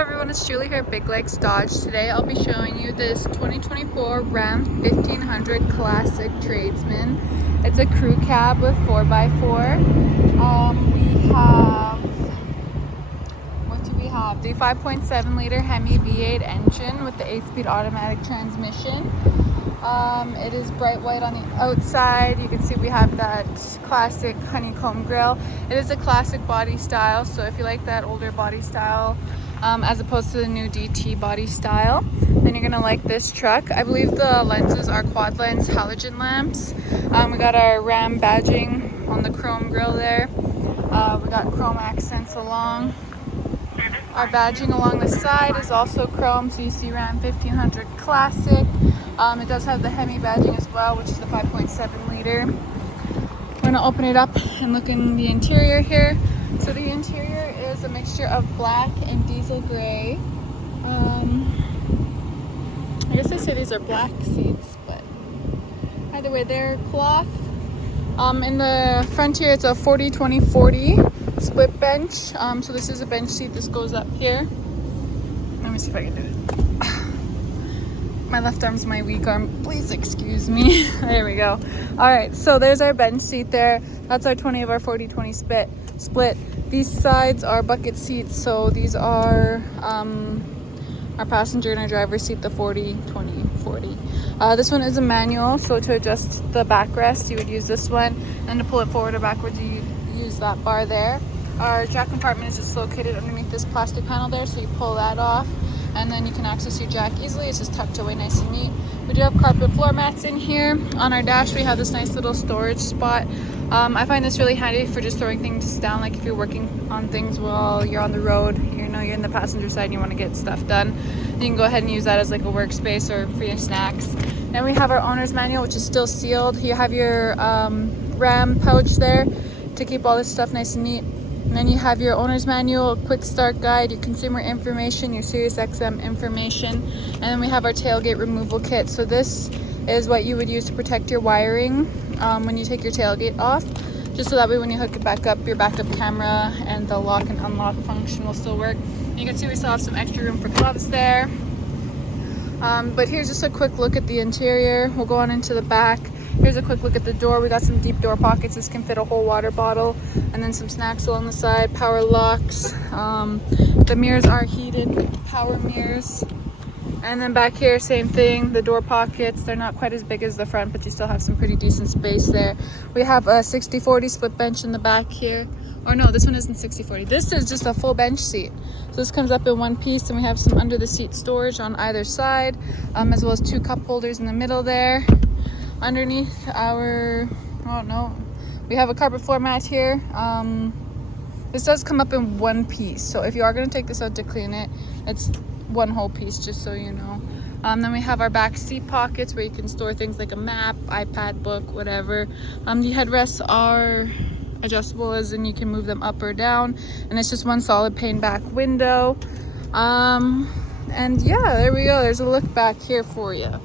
everyone, it's Julie here at Big Legs Dodge. Today I'll be showing you this 2024 Ram 1500 Classic Tradesman. It's a crew cab with 4x4. We have the 5.7 liter HEMI V8 engine with the 8-speed automatic transmission. It is bright white on the outside. You can see we have that classic honeycomb grille. It is a classic body style, so if you like that older body style as opposed to the new DT body style, then you're gonna like this truck. I believe the lenses are quad lens halogen lamps. We got our Ram badging on the chrome grille there. We got chrome accents along. Our badging along the side is also chrome, so you see Ram 1500 Classic. It does have the HEMI badging as well, which is the 5.7 liter. We're gonna open it up and look in the interior here. So the interior is a mixture of black and diesel gray. I guess they say these are black seats, but either way, they're cloth. In the front here, it's a 40-20-40 split bench. So this is a bench seat. This goes up here. Let me see if I can do it. My left arm's my weak arm. Please excuse me. There we go. All right, so there's our bench seat there. That's our 20 of our 40-20 split. These sides are bucket seats, so these are our passenger and our driver's seat, the 40-20-40. This one is a manual, so to adjust the backrest, you would use this one, and to pull it forward or backwards, you use that bar there. Our jack compartment is just located underneath this plastic panel there, so you pull that off, and then you can access your jack easily. It's just tucked away nice and neat. We do have carpet floor mats in here. On our dash, we have this nice little storage spot. I find this really handy for just throwing things down, like if you're working on things while you're on the road, you know, you're in the passenger side and you want to get stuff done. You can go ahead and use that as like a workspace or for your snacks. Then we have our owner's manual, which is still sealed. You have your Ram pouch there to keep all this stuff nice and neat. And then you have your owner's manual, quick start guide, your consumer information, your SiriusXM information, and then we have our tailgate removal kit. So this is what you would use to protect your wiring when you take your tailgate off, just so that way when you hook it back up, your backup camera and the lock and unlock function will still work. You can see we still have some extra room for gloves there. But here's just a quick look at the interior. We'll go on into the back. Here's a quick look at the door. We got some deep door pockets. This can fit a whole water bottle, and then some snacks along the side, power locks. The mirrors are heated power mirrors. And then back here, same thing, the door pockets. They're not quite as big as the front, but you still have some pretty decent space there. We have a 60-40 split bench in the back here. Or no, this one isn't 60-40. This is just a full bench seat. So this comes up in one piece, and we have some under the seat storage on either side, as well as 2 cup holders in the middle there. Underneath we have a carpet floor mat here. This does come up in one piece, so if you are going to take this out to clean it, it's one whole piece, just so you know. Then we have our back seat pockets where you can store things like a map, iPad, book, whatever. The headrests are adjustable, as in you can move them up or down, and it's just one solid pane back window. And yeah, there we go. There's a look back here for you.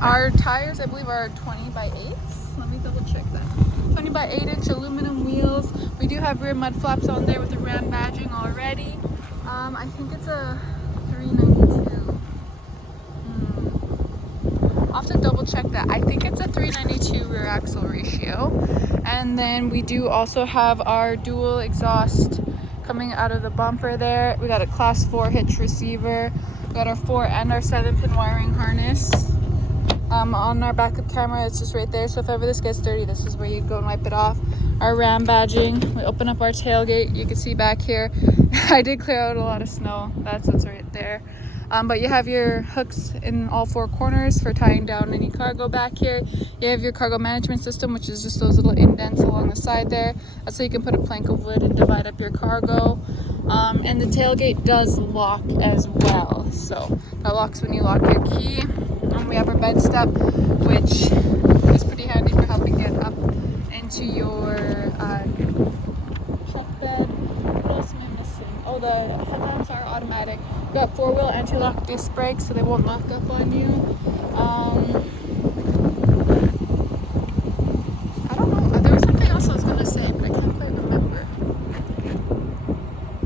Our tires, I believe, are 20x8s. Let me double check that. 20x8-inch aluminum wheels. We do have rear mud flaps on there with the Ram badging already. I think it's a 392. I'll have to double check that. I think it's a 392 rear axle ratio. And then we do also have our dual exhaust coming out of the bumper there. We got a class 4 hitch receiver. We got our 4 and our 7-pin wiring harness. On our backup camera, it's just right there. So if ever this gets dirty, this is where you go and wipe it off. Our Ram badging. We open up our tailgate. You can see back here, I did clear out a lot of snow. That's what's right there. But you have your hooks in all 4 corners for tying down any cargo back here. You have your cargo management system, which is just those little indents along the side there. That's so you can put a plank of wood and divide up your cargo. And the tailgate does lock as well. So that locks when you lock your key. We have our bed step, which is pretty handy for helping get up into your check bed. What else am I missing? Oh, the headlamps are automatic. We got 4-wheel anti-lock disc brakes, so they won't lock up on you. I don't know. There was something else I was going to say, but I can't quite remember.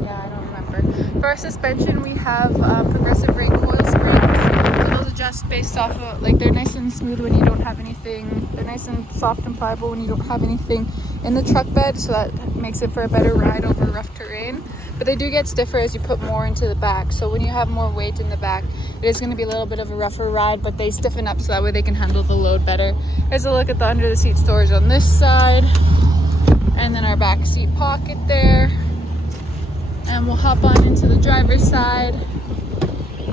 Yeah, I don't remember. For our suspension, we have progressive brake coil springs. So those adjust based off of, like, they're nice and smooth when you don't have anything. They're nice and soft and pliable when you don't have anything in the truck bed, so that makes it for a better ride over rough terrain. But they do get stiffer as you put more into the back. So when you have more weight in the back, it is going to be a little bit of a rougher ride, but they stiffen up so that way they can handle the load better. Here's a look at the under the seat storage on this side. And then our back seat pocket there. And we'll hop on into the driver's side.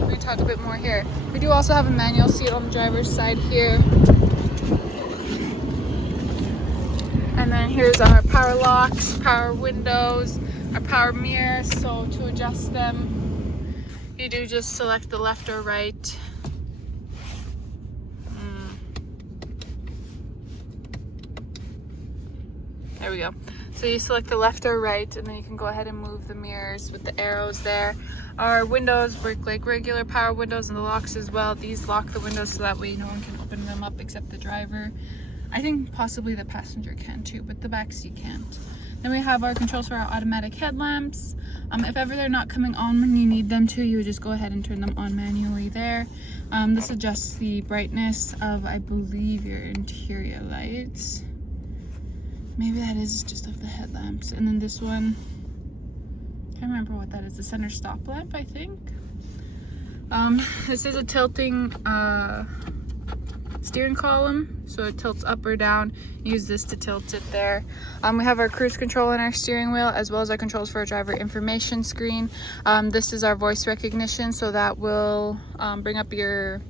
We talk a bit more here. We do also have a manual seat on the driver's side here. And then here's our power locks, power windows, our power mirrors. So to adjust them, you do just select the left or right. There we go. So you select the left or right, and then you can go ahead and move the mirrors with the arrows there. Our windows work like regular power windows, and the locks as well. These lock the windows so that way no one can open them up except the driver. I think possibly the passenger can too, but the back seat can't. Then we have our controls for our automatic headlamps. If ever they're not coming on when you need them to, you would just go ahead and turn them on manually there. This adjusts the brightness of, I believe, your interior lights. Maybe that is just of the headlamps. And then this one, can't remember what that is. The center stop lamp, I think. This is a tilting steering column, so it tilts up or down. Use this to tilt it there. We have our cruise control in our steering wheel, as well as our controls for our driver information screen. This is our voice recognition, so that will bring up your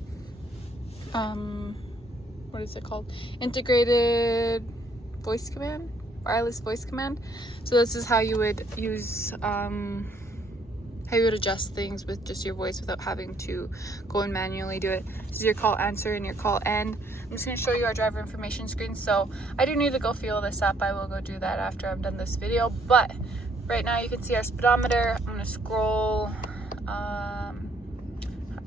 what is it called? Integrated voice command, wireless voice command. So this is how you would use how you would adjust things with just your voice without having to go and manually do it. This is your call answer and your call end. I'm just going to show you our driver information screen. So I do need to go fuel this up. I will go do that after I'm done this video, but right now you can see our speedometer. I'm going to scroll. I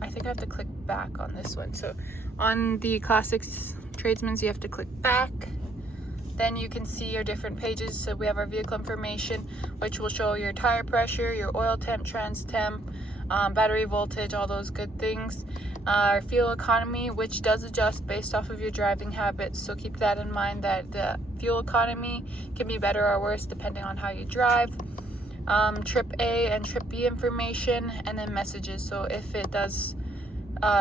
think I have to click back on this one. So on the Classics Tradesman's, you have to click back. Then you can see your different pages. So we have our vehicle information, which will show your tire pressure, your oil temp, trans temp, battery voltage, all those good things. Our fuel economy, which does adjust based off of your driving habits. So keep that in mind, that the fuel economy can be better or worse depending on how you drive. Trip A and trip B information, and then messages. So if it does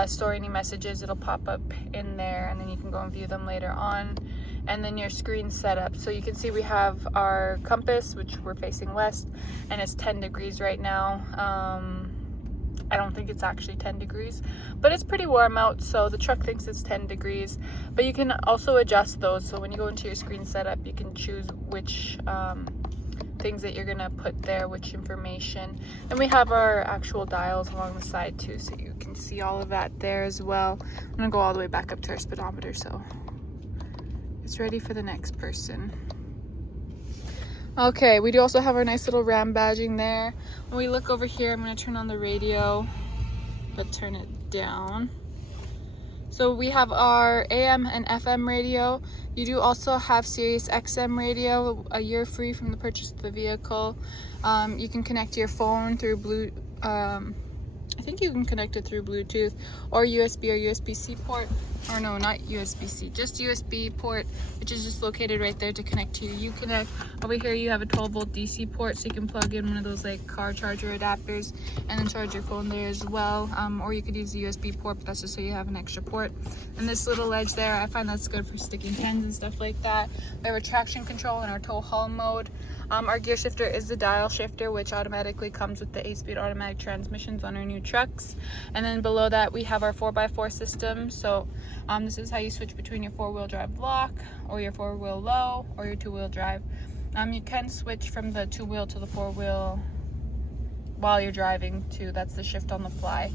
store any messages, it'll pop up in there, and then you can go and view them later on. And then your screen setup. So you can see we have our compass, which we're facing west, and it's 10 degrees right now. I don't think it's actually 10 degrees, but it's pretty warm out, so the truck thinks it's 10 degrees. But you can also adjust those. So when you go into your screen setup, you can choose which things that you're gonna put there, which information. And we have our actual dials along the side too, so you can see all of that there as well. I'm gonna go all the way back up to our speedometer, so it's ready for the next person. Okay, we do also have our nice little Ram badging there. When we look over here, I'm going to turn on the radio, but turn it down. So we have our AM and FM radio. You do also have SiriusXM Radio, a year free from the purchase of the vehicle. You can connect your phone through I think you can connect it through Bluetooth or USB or USB-C port. Or no, not USB-C, just USB port, which is just located right there to connect to your Uconnect. Over here you have a 12-volt DC port, so you can plug in one of those like car charger adapters and then charge your phone there as well. Or you could use the USB port, but that's just so you have an extra port. And this little ledge there, I find that's good for sticking pens and stuff like that. We have a traction control in our tow haul mode. Our gear shifter is the dial shifter, which automatically comes with the 8-speed automatic transmissions on our new trucks. And then below that we have our 4x4 system. So this is how you switch between your 4-wheel drive block or your 4-wheel low or your 2-wheel drive. You can switch from the 2-wheel to the 4-wheel while you're driving too. That's the shift on the fly.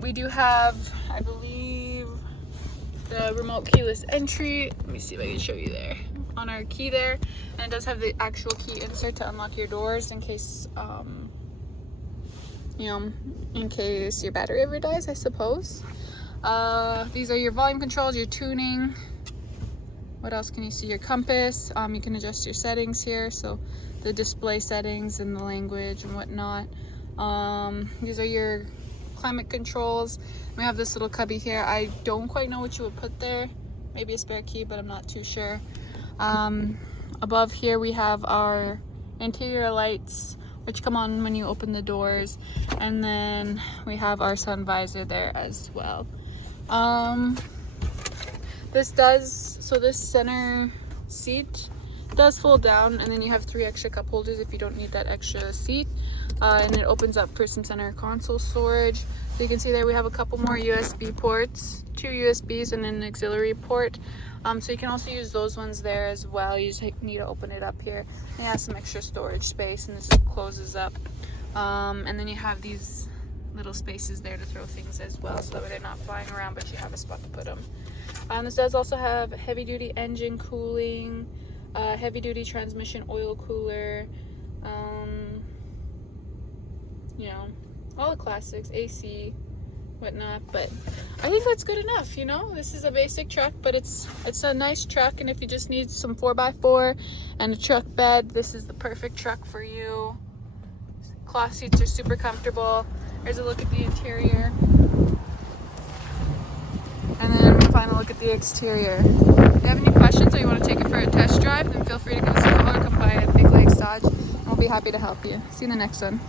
We do have, I believe, the remote keyless entry. Let me see if I can show you there on our key there, and it does have the actual key insert to unlock your doors in case you know, in case your battery ever dies, I suppose. These are your volume controls, your tuning. What else can you see? Your compass. You can adjust your settings here, so the display settings and the language and whatnot. These are your climate controls. We have this little cubby here. I don't quite know what you would put there. Maybe a spare key, but I'm not too sure. Above here we have our interior lights, which come on when you open the doors, and then we have our sun visor there as well. This center seat does fold down, and then you have 3 extra cup holders if you don't need that extra seat, and it opens up for some center console storage. So you can see there we have a couple more USB ports, 2 USBs and an auxiliary port. So you can also use those ones there as well. You just need to open it up here. It has some extra storage space, and this closes up. And then you have these little spaces there to throw things as well, so that way they're not flying around, but you have a spot to put them. This does also have heavy duty engine cooling, heavy duty transmission oil cooler, you know, all the classics, AC, whatnot. But I think that's good enough. You know, this is a basic truck, but it's a nice truck, and if you just need some 4x4 and a truck bed, this is the perfect truck for you. Cloth seats are super comfortable. Here's a look at the interior, and then a final look at the exterior. If you have any questions or you want to take it for a test drive, then feel free to give us a call or come by at Big Lakes Dodge, and we'll be happy to help you. See you in the next one.